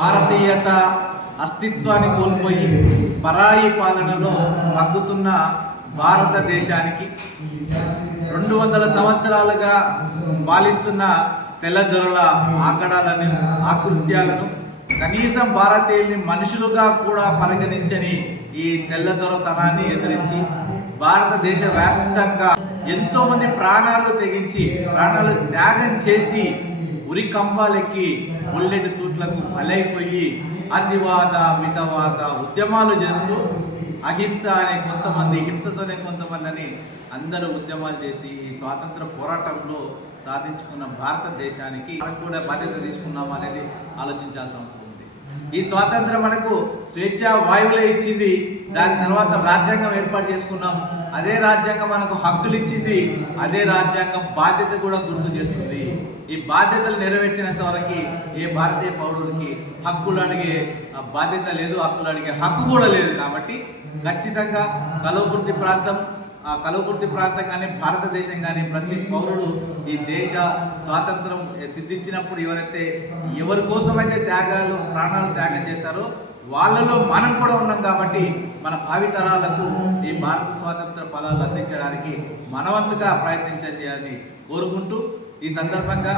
భారతీయత అస్తిత్వాన్ని కోల్పోయి పరాయి పాలనలో మగ్గుతున్న భారతదేశానికి రెండు వందల సంవత్సరాలుగా పాలిస్తున్న తెల్లదొరల ఆకడాలను ఆకృత్యాలను కనీసం భారతీయుల్ని మనుషులుగా కూడా పరిగణించని ఈ తెల్లదొరతనాన్ని ఎదిరించి భారతదేశ వ్యాప్తంగా ఎంతోమంది ప్రాణాలు తెగించి ప్రాణాలు త్యాగం చేసి ఉరి కంబాలెక్కి బుల్లెట్ తూట్లకు బలైపోయి అతివాద మితవాద ఉద్యమాలు చేస్తూ అహింస అనే కొంతమంది హింసతోనే కొంతమందిని అందరూ ఉద్యమాలు చేసి ఈ స్వాతంత్ర పోరాటంలో సాధించుకున్న భారతదేశానికి మనం కూడా బాధ్యత తీసుకున్నాం అనేది ఆలోచించాల్సిన అవసరం ఉంది. ఈ స్వాతంత్రం మనకు స్వేచ్ఛ వాయువులే ఇచ్చింది. దాని తర్వాత రాజ్యాంగం ఏర్పాటు చేసుకున్నాం. అదే రాజ్యాంగం మనకు హక్కులు ఇచ్చింది. అదే రాజ్యాంగం బాధ్యత కూడా గుర్తు చేస్తుంది. ఈ బాధ్యతలు నెరవేర్చినంత వరకు ఏ భారతీయ పౌరుడికి హక్కులు అడిగే బాధ్యత లేదు హక్కులు అడిగే హక్కు కూడా లేదు కాబట్టి ఖచ్చితంగా కలవకుర్తి ప్రాంతం కలువకుర్తి ప్రాంతం కానీ భారతదేశం కానీ ప్రతి పౌరుడు ఈ దేశ స్వాతంత్రం సిద్ధించినప్పుడు ఎవరైతే ఎవరి కోసమైతే త్యాగాలు ప్రాణాలు త్యాగం చేశారో వాళ్ళలో మనం కూడా ఉన్నాం కాబట్టి మన భావితరాలకు ఈ భారత స్వాతంత్ర ఫలాలు అందించడానికి మనవంతుగా ప్రయత్నించండి అని కోరుకుంటూ ఈ సందర్భంగా